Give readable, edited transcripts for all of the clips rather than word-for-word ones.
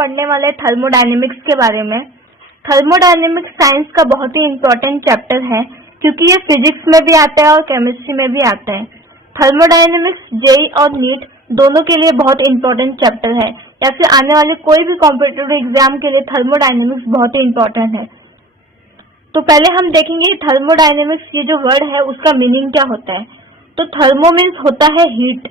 पढ़ने वाले थर्मोडायनेमिक्स के बारे में। थर्मोडायनेमिक्स साइंस का बहुत ही इम्पोर्टेंट चैप्टर है क्योंकि ये फिजिक्स में भी आता है और केमिस्ट्री में भी आता है। थर्मोडायनेमिक्स जेईई और नीट दोनों के लिए बहुत इम्पोर्टेंट चैप्टर है, या फिर आने वाले कोई भी कॉम्पिटिटिव एग्जाम के लिए थर्मोडायनेमिक्स बहुत ही इम्पोर्टेंट है। तो पहले हम देखेंगे थर्मोडायनेमिक्स ये जो वर्ड है उसका मीनिंग क्या होता है। तो थर्मो मीन्स होता है हीट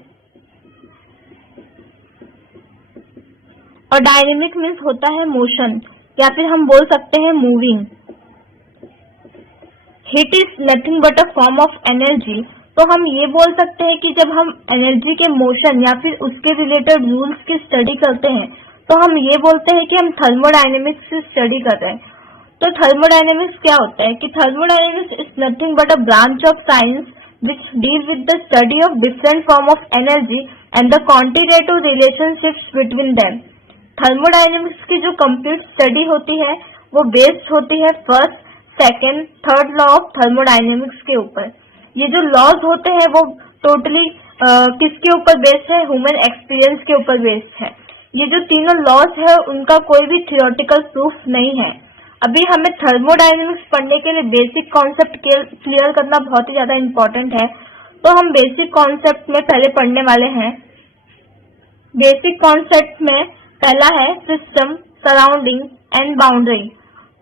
और डायनेमिक मीन्स होता है मोशन, या फिर हम बोल सकते हैं moving. Heat is nothing but a form of energy. तो हम ये बोल सकते हैं कि जब हम एनर्जी के मोशन या फिर उसके रिलेटेड रूल्स की स्टडी करते हैं तो हम ये बोलते हैं कि हम थर्मोडायनेमिक्स से स्टडी कर रहे हैं। तो थर्मोडायनेमिक्स क्या होता है कि thermodynamics is nothing but a branch of science which deal with the study of different form of energy and the quantitative relationships between them। Thermodynamics की जो कंप्लीट स्टडी होती है वो बेस्ड होती है first, second, third law of thermodynamics के ऊपर। ये जो लॉज होते हैं वो टोटली किसके ऊपर बेस्ड है? ह्यूमन एक्सपीरियंस के ऊपर बेस्ड है। ये जो तीनों लॉज है उनका कोई भी थियोरेटिकल प्रूफ नहीं है। अभी हमें थर्मोडायनेमिक्स पढ़ने के लिए बेसिक कॉन्सेप्ट क्लियर करना बहुत ही ज्यादा इम्पोर्टेंट है। तो हम बेसिक कॉन्सेप्ट में पहले पढ़ने वाले हैं। बेसिक कॉन्सेप्ट में पहला है सिस्टम, सराउंडिंग एंड बाउंड्री।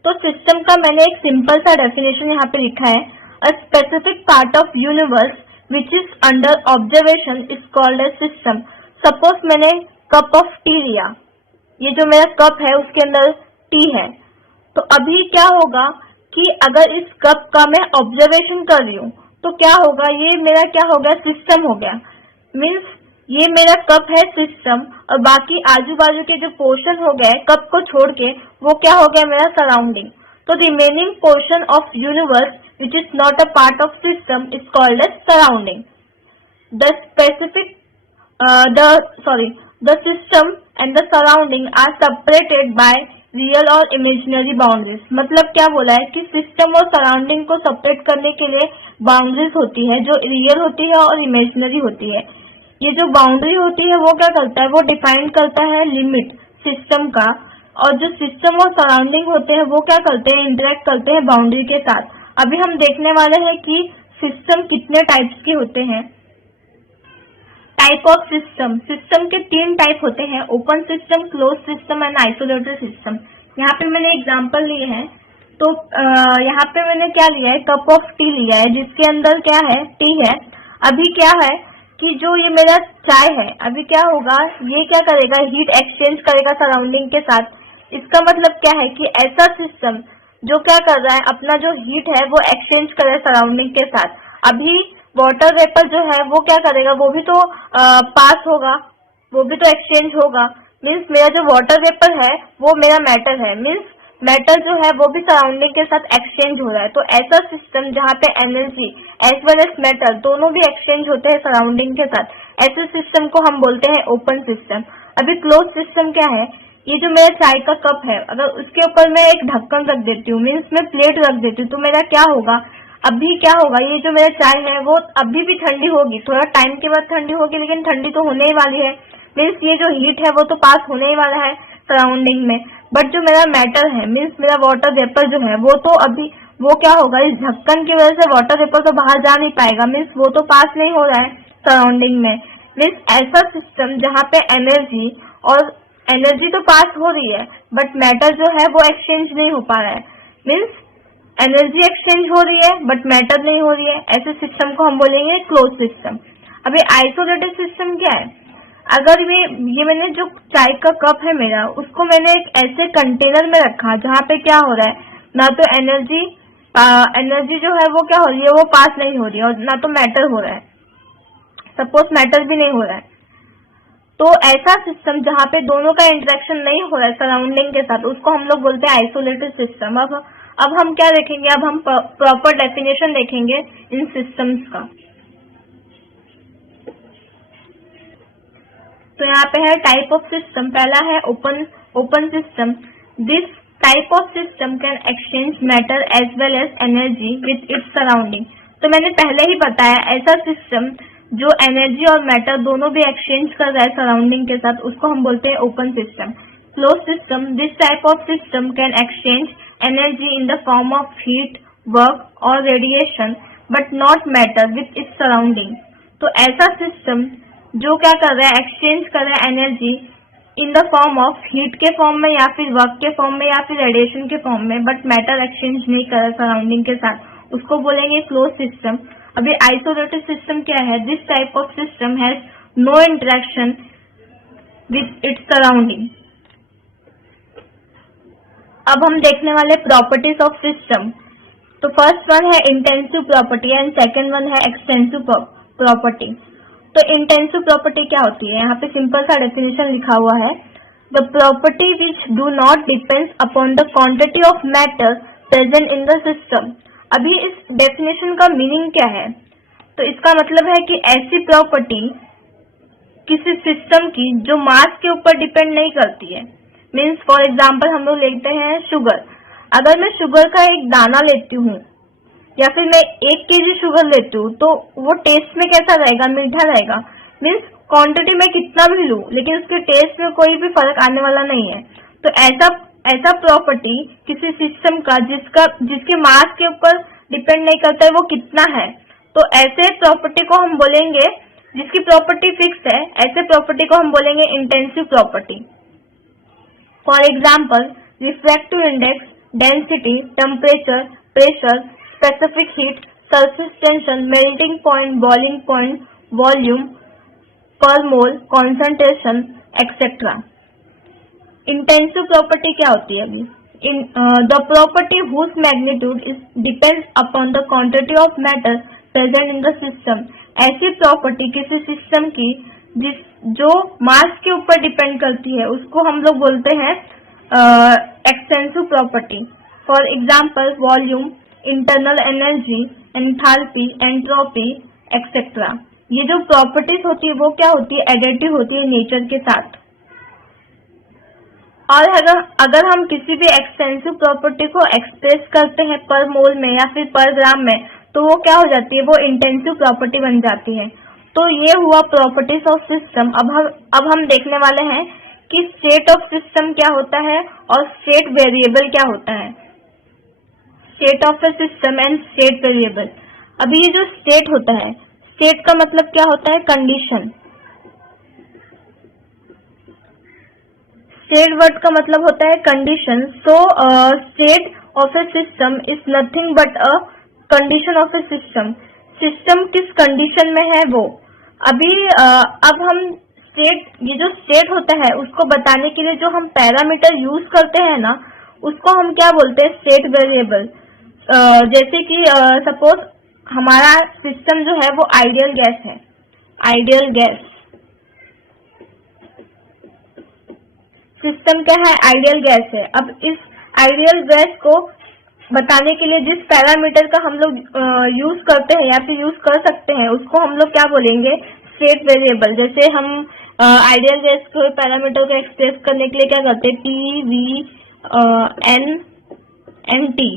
तो सिस्टम का मैंने एक सिंपल सा डेफिनेशन यहाँ पे लिखा है। A specific part of universe which is under observation is called as system. Suppose मैंने कप ऑफ टी लिया, ये जो मेरा कप है उसके अंदर टी है। तो अभी क्या होगा कि अगर इस कप का मैं ऑब्जर्वेशन कर रही हूँ तो क्या होगा, ये मेरा क्या हो गया? सिस्टम हो गया। मीन्स ये मेरा कप है सिस्टम, और बाकी आजू बाजू के जो पोर्शन हो गए कप को छोड़ के वो क्या हो गया? मेरा सराउंडिंग। तो remaining portion of universe which is not a part of system is called as surrounding. The system and the surrounding are separated by real और इमेजिनरी बाउंड्रीज। मतलब क्या बोला है कि सिस्टम और सराउंडिंग को सेपरेट करने के लिए बाउंड्रीज होती है जो रियल होती है और इमेजिनरी होती है। ये जो बाउंड्री होती है वो क्या करता है? वो डिफाइन करता है लिमिट सिस्टम का, और जो सिस्टम और सराउंडिंग होते हैं वो क्या करते हैं? इंटरेक्ट करते हैं बाउंड्री के साथ। अभी हम देखने वाले हैं कि सिस्टम कितने टाइप्स के होते हैं। टाइप ऑफ सिस्टम, सिस्टम के 3 टाइप होते हैं, open system, close system and isolated system. यहाँ पे मैंने एग्जांपल लिए हैं। तो यहाँ पे मैंने क्या लिया है? कप ऑफ टी लिया है जिसके अंदर क्या है? टी है। अभी क्या है कि जो ये मेरा चाय है, अभी क्या होगा? ये क्या करेगा? हीट एक्सचेंज करेगा सराउंडिंग के साथ। इसका मतलब क्या है कि ऐसा सिस्टम जो क्या कर रहा है? अपना जो हीट है वो एक्सचेंज कर रहा है सराउंडिंग के साथ। अभी वाटर वेपर जो है वो क्या करेगा? वो भी तो पास होगा, वो भी तो एक्सचेंज होगा। मीन्स मेरा जो वाटर वेपर है वो मेरा मैटर है, मीन्स मैटर जो है वो भी सराउंडिंग के साथ एक्सचेंज हो रहा है। तो ऐसा सिस्टम जहाँ पे energy as well as matter दोनों भी एक्सचेंज होते हैं सराउंडिंग के साथ, ऐसे सिस्टम को हम बोलते हैं ओपन सिस्टम। अभी क्लोज सिस्टम क्या है? ये जो मेरा चाय का कप है, अगर उसके ऊपर मैं एक ढक्कन रख देती हूँ, मीन्स मैं प्लेट रख देती हूँ, तो मेरा क्या होगा? अभी क्या होगा? ये जो मेरा चाय है वो अभी भी ठंडी होगी, थोड़ा टाइम के बाद ठंडी होगी, लेकिन ठंडी तो होने ही वाली है। मीन्स ये जो हीट है वो तो पास होने ही वाला है सराउंडिंग में। बट जो मेरा मैटर है, मीन्स मेरा वाटर वेपर जो है वो तो अभी वो क्या होगा? इस ढक्कन की वजह से वाटर वेपर तो बाहर जा नहीं पाएगा, मीन्स वो तो पास नहीं हो रहा है सराउंडिंग में। मीन्स ऐसा सिस्टम जहाँ पे एनर्जी तो पास हो रही है बट मैटर जो है वो एक्सचेंज नहीं हो पा रहा है। मीन्स एनर्जी एक्सचेंज हो रही है बट मैटर नहीं हो रही है, ऐसे सिस्टम को हम बोलेंगे क्लोज सिस्टम। अभी आइसोलेटेड सिस्टम क्या है? अगर ये मैंने जो चाय का कप है मेरा, उसको मैंने एक ऐसे कंटेनर में रखा जहाँ पे क्या हो रहा है? ना तो एनर्जी जो है वो क्या हो रही है? वो पास नहीं हो रही है, और ना तो मैटर हो रहा है। सपोज मैटर भी नहीं हो रहा है, तो ऐसा सिस्टम जहाँ पे दोनों का इंटरेक्शन नहीं हो रहा है सराउंडिंग के साथ, उसको हम लोग बोलते हैं आइसोलेटेड सिस्टम। अब हम क्या देखेंगे? अब हम प्रॉपर डेफिनेशन देखेंगे इन सिस्टम्स का। तो यहाँ पे है टाइप ऑफ सिस्टम। पहला है open system. This type of system can exchange matter as well as energy with its surrounding. तो मैंने पहले ही बताया, ऐसा सिस्टम जो एनर्जी और मैटर दोनों भी एक्सचेंज कर रहा है सराउंडिंग के साथ, उसको हम बोलते हैं open system. closed system, this type of system can exchange energy in the form of heat, work or radiation, but not matter with its surrounding. तो ऐसा सिस्टम जो क्या कर रहा है, एक्सचेंज कर रहा है energy in the form of heat के फॉर्म में या फिर वर्क के फॉर्म में या फिर रेडिएशन के फॉर्म में, बट मैटर एक्सचेंज नहीं कर रहा सराउंडिंग के साथ, उसको बोलेंगे क्लोज सिस्टम। अभी आइसोलेटेड सिस्टम क्या है? This type of system has no interaction with its surrounding. अब हम देखने वाले प्रॉपर्टीज ऑफ सिस्टम। तो फर्स्ट वन है intensive property and second one है एक्सटेंसिव प्रॉपर्टी। तो इंटेंसिव प्रॉपर्टी क्या होती है? यहाँ पे सिंपल सा डेफिनेशन लिखा हुआ है, the property which do not depends upon the quantity of matter present in the system. अभी इस डेफिनेशन का मीनिंग क्या है? तो इसका मतलब है कि ऐसी प्रॉपर्टी किसी सिस्टम की जो मास के ऊपर डिपेंड नहीं करती है। मीन्स फॉर एग्जाम्पल हम लोग लेते हैं शुगर। अगर मैं शुगर का एक दाना लेती हूँ या फिर मैं 1 kg शुगर लेती हूँ तो वो टेस्ट में कैसा रहेगा? मीठा रहेगा। मीन्स क्वांटिटी में कितना भी लूँ लेकिन उसके टेस्ट में कोई भी फर्क आने वाला नहीं है। तो ऐसा प्रॉपर्टी किसी सिस्टम का जिसके मास के ऊपर डिपेंड नहीं करता है वो कितना है, तो ऐसे प्रॉपर्टी को हम बोलेंगे, जिसकी प्रॉपर्टी फिक्स है, ऐसे प्रॉपर्टी को हम बोलेंगे intensive property. For example refractive index, density, temperature, pressure, specific heat, surface tension, melting point, boiling point, volume per mole, concentration etcetera. Intensive property क्या होती है? अभी the property whose magnitude is depends upon the quantity of matter present in the system. ऐसी property किसी system की जो मास के ऊपर डिपेंड करती है उसको हम लोग बोलते हैं extensive property. For example volume, internal energy, enthalpy, entropy etcetera. ये जो प्रॉपर्टीज होती है वो क्या होती है? एडिटिव होती है नेचर के साथ। और अगर हम किसी भी एक्सटेंसिव प्रॉपर्टी को एक्सप्रेस करते हैं पर मोल में या फिर पर ग्राम में, तो वो क्या हो जाती है? वो इंटेंसिव प्रॉपर्टी बन जाती है। तो ये हुआ प्रॉपर्टीज ऑफ सिस्टम। अब हम देखने वाले हैं कि स्टेट ऑफ सिस्टम क्या होता है और स्टेट वेरिएबल क्या होता है। State of the system and state variable. अभी ये जो स्टेट होता है, स्टेट का मतलब क्या होता है? कंडीशन। स्टेट वर्ड का मतलब होता है condition. So state of A system is nothing but a condition of A system. System किस कंडीशन में है वो। अब हम ये जो स्टेट होता है उसको बताने के लिए जो हम पैरामीटर यूज करते हैं ना, उसको हम क्या बोलते हैं? State variable. जैसे कि सपोज हमारा सिस्टम जो है वो आइडियल गैस है। आइडियल गैस सिस्टम क्या है? आइडियल गैस है। अब इस आइडियल गैस को बताने के लिए जिस पैरामीटर का हम लोग यूज करते हैं या फिर यूज कर सकते हैं उसको हम लोग क्या बोलेंगे? State variable. जैसे हम आइडियल गैस के पैरामीटर को एक्सप्रेस करने के लिए क्या करते हैं? P, V, N, T.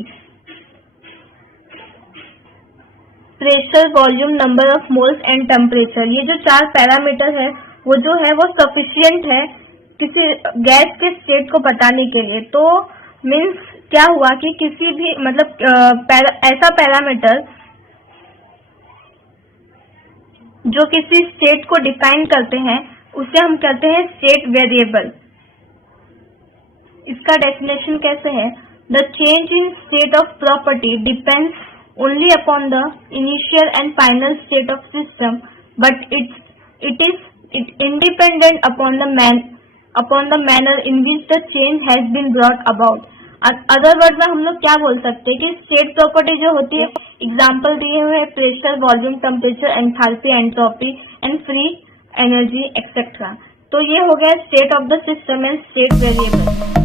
Pressure, volume, number of moles and temperature. ये जो 4 पैरामीटर है वो जो है वो सफिशिएंट है किसी गैस के स्टेट को बताने के लिए। तो मीन्स क्या हुआ कि किसी भी ऐसा पैरामीटर जो किसी स्टेट को डिफाइन करते हैं उसे हम कहते हैं स्टेट वेरिएबल। इसका डेफिनेशन कैसे है? The change in state of property depends only upon the initial and final state of system, but it is independent upon the manner in which the change has been brought about. Other word में हम लोग क्या बोल सकते हैं कि state property जो होती है, एग्जाम्पल दिए हुए हैं pressure, volume, temperature, enthalpy, entropy and free energy etcetera. तो ये हो गया state of the system and state variable.